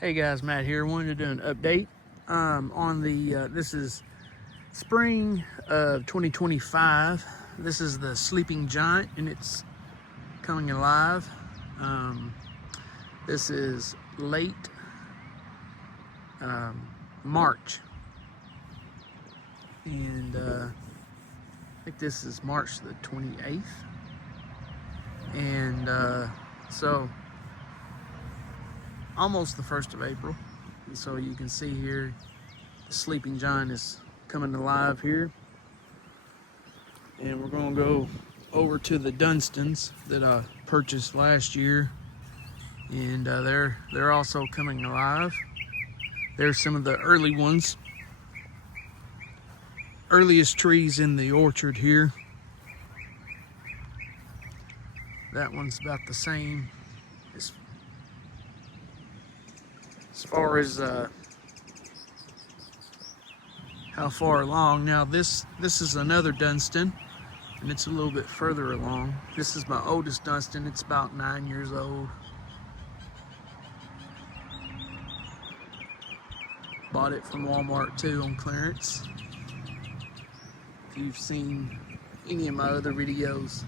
Hey guys, Matt here. Wanted to do an update on the, this is spring of 2025. This is the sleeping giant and it's coming alive. This is late March. And I think this is March the 28th. And so almost the 1st of April. And so you can see here the sleeping giant is coming alive here. And we're gonna go over to the Dunstons that I purchased last year. And they're also coming alive. There's some of the early ones. Earliest trees in the orchard here. That one's about the same as far as how far along. Now this is another Dunstan, and it's a little bit further along. This is my oldest Dunstan. It's about 9 years old. Bought it from Walmart too on clearance. If you've seen any of my other videos,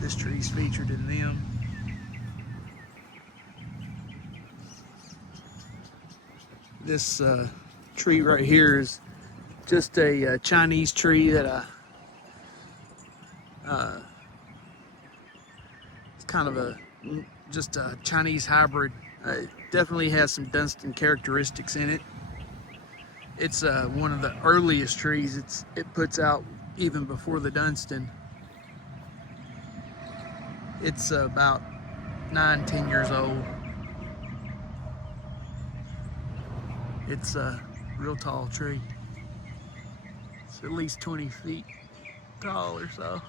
this tree's featured in them. This tree right here is just a Chinese tree that it's kind of just a Chinese hybrid. It definitely has some Dunstan characteristics in it. It's one of the earliest trees. It puts out even before the Dunstan. It's about 9-10 years old. It's a real tall tree. It's at least 20 feet tall or so.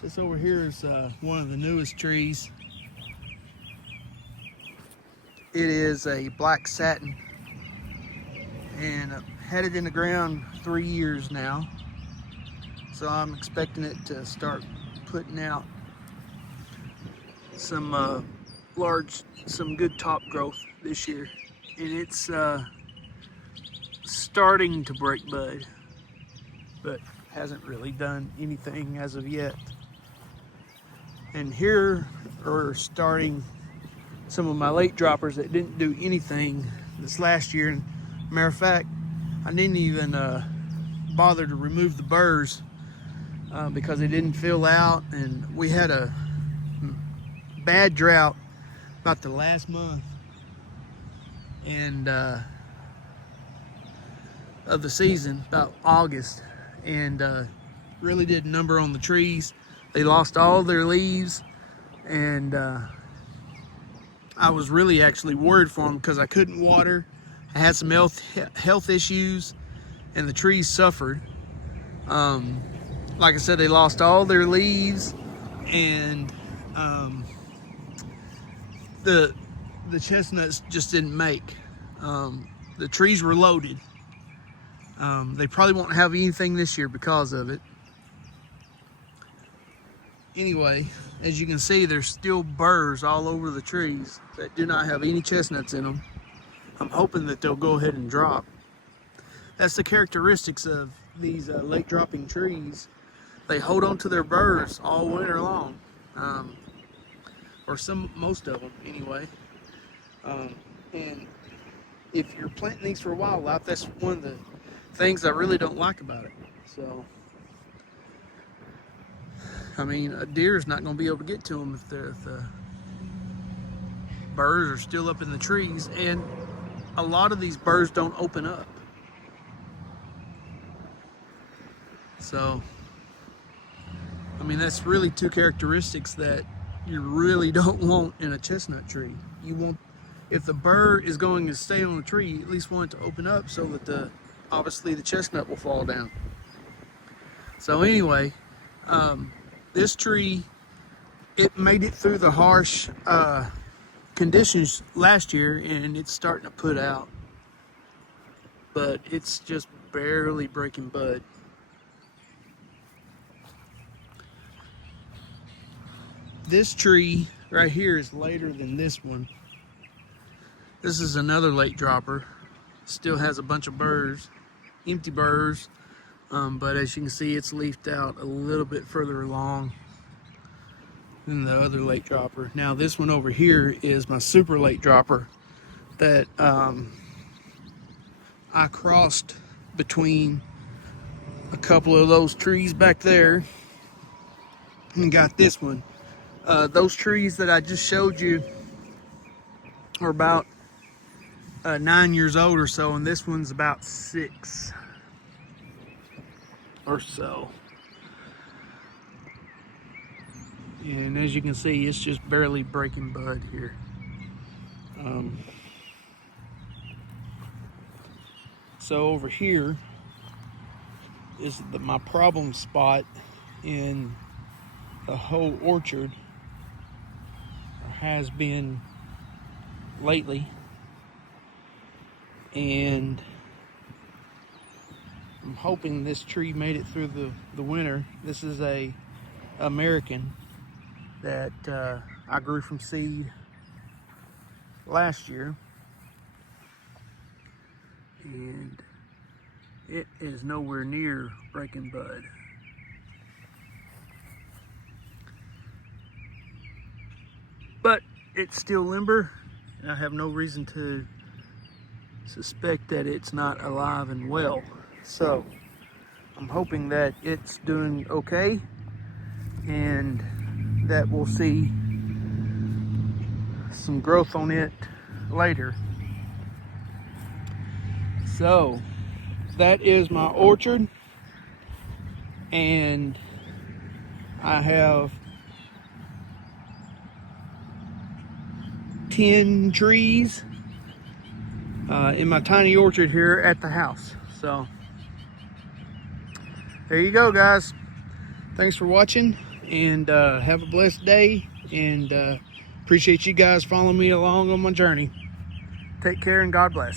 This over here is one of the newest trees. It is a black satin, and I've had it in the ground 3 years now. So I'm expecting it to start putting out some some good top growth this year. And it's starting to break bud, but hasn't really done anything as of yet. And here are starting some of my late droppers that didn't do anything this last year. And matter of fact, I didn't even bother to remove the burrs because they didn't fill out, and we had a bad drought about the last month and of the season, about August, and really did a number on the trees. They lost all their leaves, and I was really actually worried for them because I couldn't water. I had some health issues, and the trees suffered. Like I said, they lost all their leaves, and the chestnuts just didn't make. The trees were loaded. They probably won't have anything this year because of it. Anyway, as you can see, there's still burrs all over the trees that do not have any chestnuts in them. I'm hoping that they'll go ahead and drop. That's the characteristics of these late dropping trees. They hold on to their burrs all winter long, or most of them anyway. And if you're planting these for wildlife, that's one of the things I really don't like about it. So, I mean, a deer is not going to be able to get to them if the burrs are still up in the trees, and a lot of these burrs don't open up. So, I mean, that's really two characteristics that you really don't want in a chestnut tree. You want, if the burr is going to stay on the tree, you at least want it to open up so that obviously the chestnut will fall down. So anyway, this tree, it made it through the harsh conditions last year, and it's starting to put out, but it's just barely breaking bud. This tree right here is later than this one. This is another late dropper. Still has a bunch of burrs, empty burrs, but as you can see, it's leafed out a little bit further along than the other late dropper. Now this one over here is my super late dropper that I crossed between a couple of those trees back there and got this one. Those trees that I just showed you are about 9 years old or so, and this one's about 6 or so. And as you can see, it's just barely breaking bud here. So over here is my problem spot in the whole orchard, or has been lately, and I'm hoping this tree made it through the winter. This is a American that I grew from seed last year, and it is nowhere near breaking bud. But it's still limber, and I have no reason to suspect that it's not alive and well. So I'm hoping that it's doing okay, and that we'll see some growth on it later. So that is my orchard, and I have 10 trees in my tiny orchard here at the house. So there you go, guys. Thanks for watching, and have a blessed day, and appreciate you guys following me along on my journey. Take care, and God bless.